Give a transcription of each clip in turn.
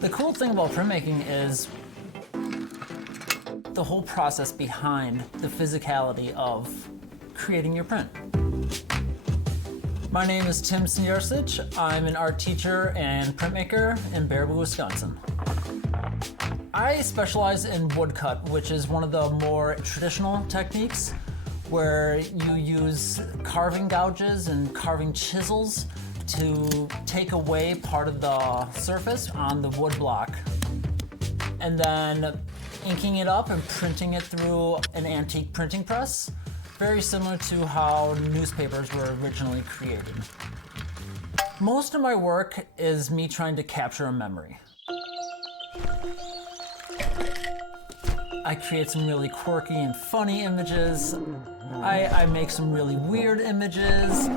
The cool thing about printmaking is the whole process behind the physicality of creating your print. My name is Tim Sniercich. I'm an art teacher and printmaker in Baraboo, Wisconsin. I specialize in woodcut, which is one of the more traditional techniques where you use carving gouges and carving chisels to take away part of the surface on the wood block, and then inking it up and printing it through an antique printing press, very similar to how newspapers were originally created. Most of my work is me trying to capture a memory. I create some really quirky and funny images. I make some really weird images.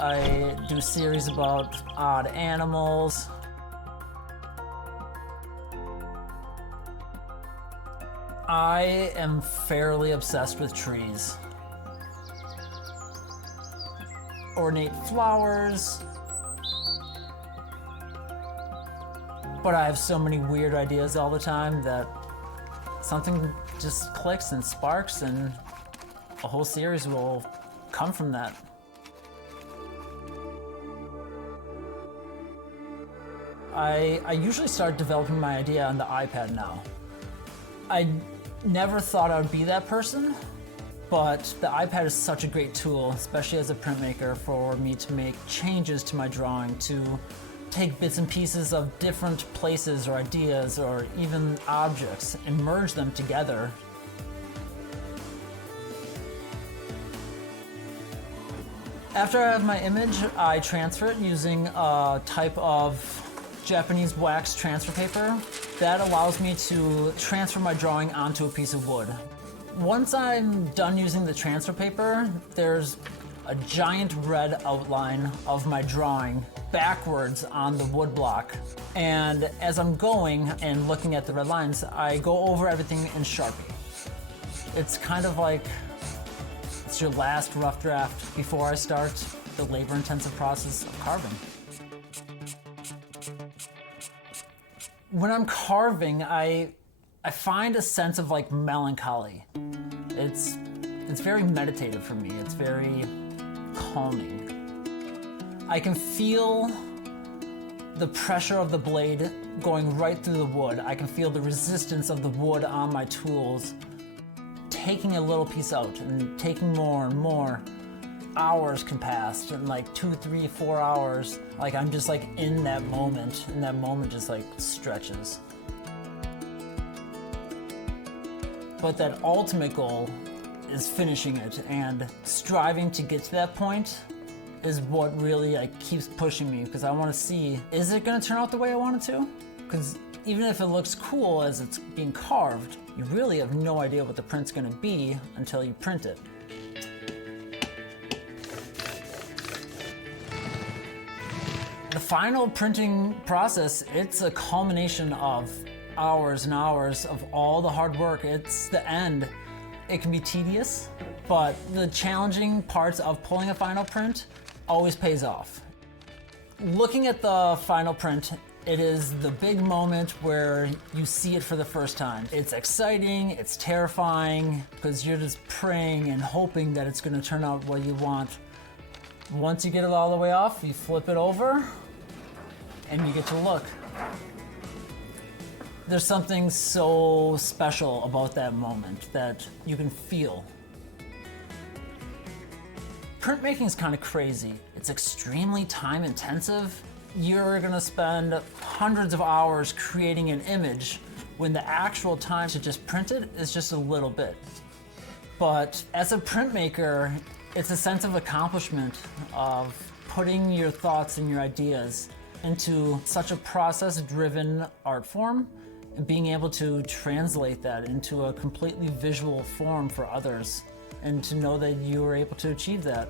I do series about odd animals. I am fairly obsessed with trees. Ornate flowers. But I have so many weird ideas all the time that something just clicks and sparks and a whole series will come from that. I usually start developing my idea on the iPad now. I never thought I would be that person, but the iPad is such a great tool, especially as a printmaker, for me to make changes to my drawing, to take bits and pieces of different places or ideas or even objects and merge them together. After I have my image, I transfer it using a type of Japanese wax transfer paper that allows me to transfer my drawing onto a piece of wood. Once I'm done using the transfer paper, there's a giant red outline of my drawing backwards on the wood block. And as I'm going and looking at the red lines, I go over everything in Sharpie. It's kind of like it's your last rough draft before I start the labor-intensive process of carving. When I'm carving, I find a sense of like melancholy. It's very meditative for me. It's very calming. I can feel the pressure of the blade going right through the wood. I can feel the resistance of the wood on my tools, taking a little piece out and taking more and more. Hours can pass, and like 2, 3, 4 hours. Like I'm just like in that moment, and that moment just like stretches. But that ultimate goal is finishing it, and striving to get to that point is what really like keeps pushing me, because I want to see, is it going to turn out the way I want it to? Because even if it looks cool as it's being carved, you really have no idea what the print's going to be until you print it. The final printing process, it's a culmination of hours and hours of all the hard work. It's the end. It can be tedious, but the challenging parts of pulling a final print always pays off. Looking at the final print, it is the big moment where you see it for the first time. It's exciting, it's terrifying, because you're just praying and hoping that it's going to turn out what you want. Once you get it all the way off, you flip it over and you get to look. There's something so special about that moment that you can feel. Printmaking is kind of crazy. It's extremely time intensive. You're gonna spend hundreds of hours creating an image when the actual time to just print it is just a little bit. But as a printmaker, it's a sense of accomplishment of putting your thoughts and your ideas into such a process-driven art form and being able to translate that into a completely visual form for others, and to know that you were able to achieve that.